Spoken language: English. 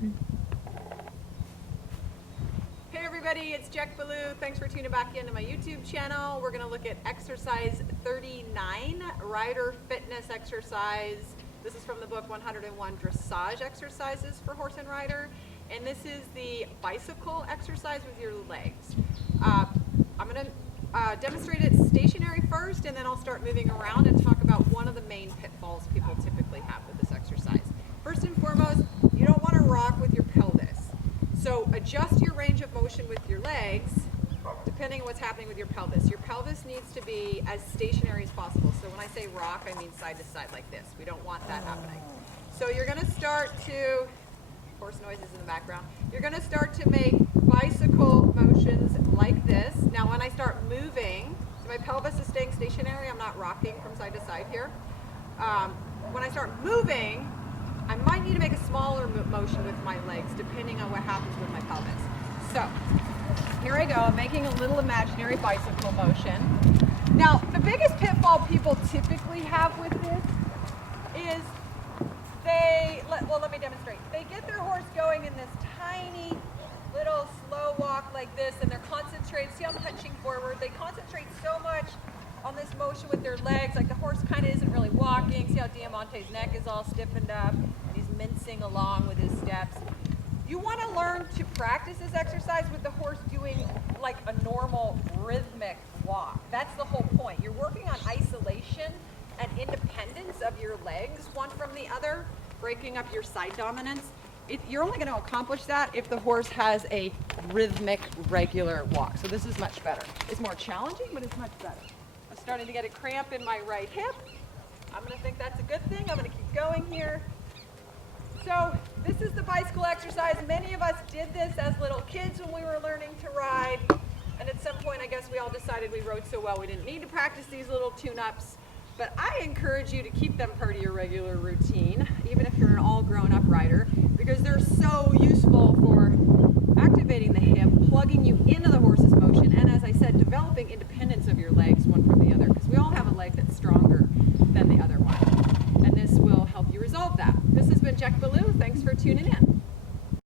Hey everybody, it's Jack Ballou. Thanks for tuning back into my YouTube channel. We're going to look at exercise 39, rider fitness exercise. This is from the book 101 Dressage Exercises for Horse and Rider. And this is the bicycle exercise with your legs. I'm going to demonstrate it stationary first, and then I'll start moving around and talk about one of the main pitfalls people typically have with this exercise. First and foremost, you don't want to rock with your pelvis. So adjust your range of motion with your legs, depending on what's happening with your pelvis. Your pelvis needs to be as stationary as possible. So when I say rock, I mean side to side like this. We don't want that happening. So you're going to start to, horse noises in the background, you're going to start to make bicycle motions like this. Now when I start moving, so my pelvis is staying stationary, I'm not rocking from side to side here. When I start moving, I might need to make a smaller motion with my legs, depending on what happens with my pelvis. So, here I go, I'm making a little imaginary bicycle motion. Now, the biggest pitfall people typically have with this is let me demonstrate. They get their horse going in this tiny little slow walk like this, and they're concentrated. See how I'm hunching forward? They concentrate so much on this motion with their legs, like the horse kind of isn't really walking. See how Diamante's neck is all stiffened up, and he's mincing along with his steps. You want to learn to practice this exercise with the horse doing like a normal rhythmic walk. That's the whole point. You're working on isolation and independence of your legs, one from the other, breaking up your side dominance. You're only going to accomplish that if the horse has a rhythmic, regular walk. So this is much better. It's more challenging, but it's much better. I'm starting to get a cramp in my right hip. I'm going to think that's a good thing. I'm going to keep going here. So this is the bicycle exercise. Many of us did this as little kids when we were learning to ride. And at some point, I guess we all decided we rode so well we didn't need to practice these little tune-ups. But I encourage you to keep them part of your regular routine, even if you're an all grown-up rider, because they're so useful for activating the hip, plugging you into the horse's motion, and as I said, developing independence